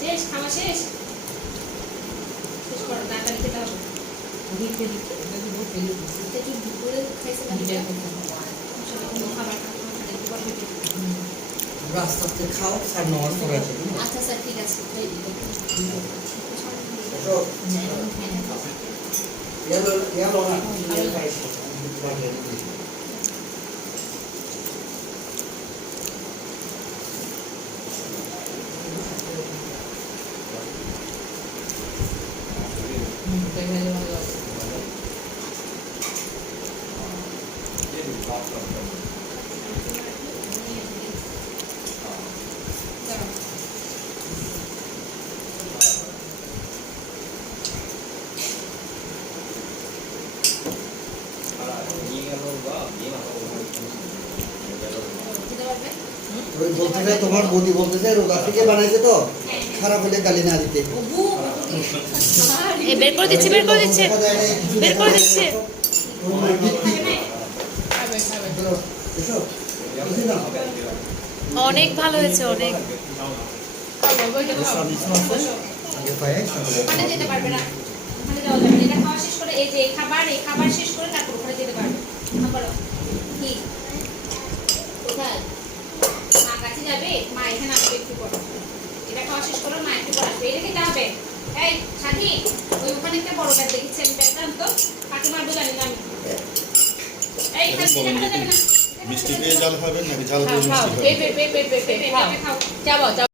শেষ খাওয়া শেষ শেষ করো তাড়াতাড়ি খেতে হবে দুপুরে খাইছে খাবার রাস্তাতে খাও স্যার নেওয়ার পরে আছে আচ্ছা স্যার ঠিক আছে বলতেছে তোমার বৌদি বলতেছে রোদা থেকে বানাইছে তো খারাপ হলে গালি না দিতে বের করে দিচ্ছে অনেক ভালো হয়েছে অনেক ওখানে যেতে পারবে না ওখানে যাওয়া যাবে না এটা খাওয়া শেষ করে এই যে এই খাবার শেষ করে তারপর ওখানে যেতে পারবে বলো কি কোথায় মা কাছে যাবে মা এখানে আসবে একটু পর এটা খাওয়া শেষ করো মা একটু পর আসবে এটা খেতে হবে এই সাথী ওই ওখানে একটা বড় ব্যাগ দেখেছি আমি ব্যাগটা আনতো কাকে মারবো জানি না আমি এই খাচ্ছি না যাবে না মিষ্টি পেয়ে জাল খাবেন নাকি ঝাল দিয়ে মিষ্টি খাবেন? খাও